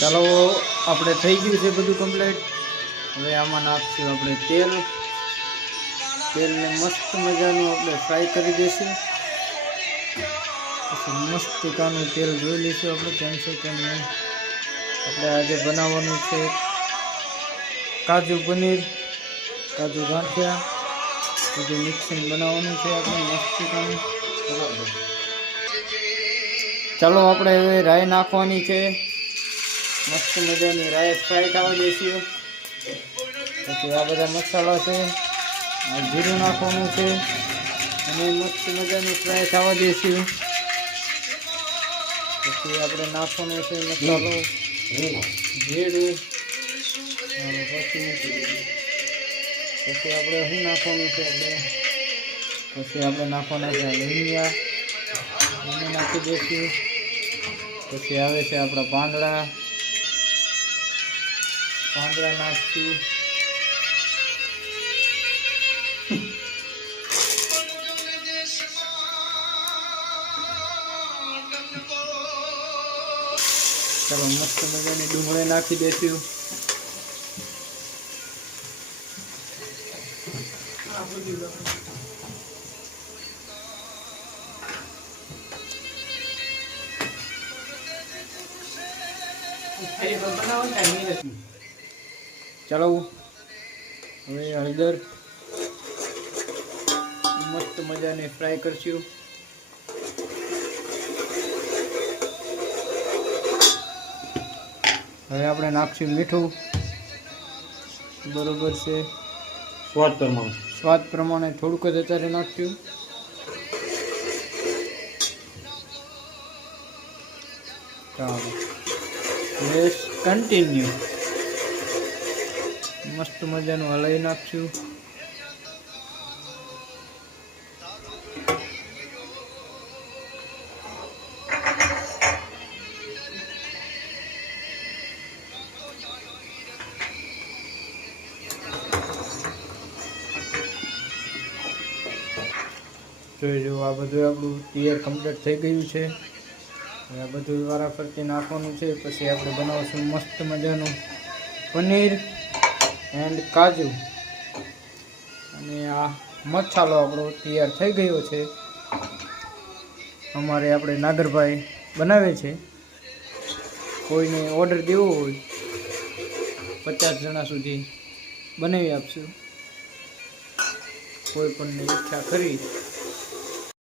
ચાલો આપણે થઈ ગયું છે બધું કમ્પ્લીટ। હવે આમાં નાખશું આપણે તેલને મસ્ત મજાનું આપણે ફ્રાય કરી દઈશું। પછી મસ્તિકાનું તેલ જોઈ લઈશું આપણે કેમ છે કેમ નહીં। આપણે આજે બનાવવાનું છે કાજુ પનીર, કાજુ ગાંઠિયા, બધું મિક્સિંગ બનાવવાનું છે આપણે મસ્તિકાનું। ચાલો આપણે હવે રાઈ નાખવાની છે, મસ્ત મજાની રાઈ ફ્રાય થવા દઈશું। પછી આ બધા મસાલા છે, આ જીરું નાખવાનું છે અને મસ્ત મજાની ફ્રાય થવા દઈશું। પછી આપણે નાખવાનું છે મસાલો જીરું, પછી આપણે શું નાખવાનું છે પછી આપણે નાખવાના છે લીંબિયા, એને નાખી દઈશું। પછી આવે છે આપણા પાંદડા નાખશું। ચાલો મસ્ત મજાની ડુંગળી નાખી દઈશું। ચાલો હવે હળદર મસ્ત મજાની ફ્રાય કરશું। હવે આપણે નાખશું મીઠું બરોબર છે, સ્વાદ પ્રમાણે થોડુંક જ અત્યારે નાખશું। ચાલો લેટ્સ કન્ટિન્યુ, મસ્ત મજાનું હલાવી નાખશું। જોઈ જો આ બધું આપણું તૈયાર કમ્પ્લીટ થઈ ગયું છે। હવે આ બધું વારાફરતી નાખવાનું છે। પછી આપણે બનાવશું મસ્ત મજાનું પનીર એન્ડ કાજુ, અને આ મસાલો આપણો તૈયાર થઈ ગયો છે। અમારે આપણે નાગરભાઈ બનાવે છે, કોઈને ઓર્ડર દેવો હોય 50 જણા સુધી બનાવી આપશું। કોઈ પણની ઈચ્છા કરી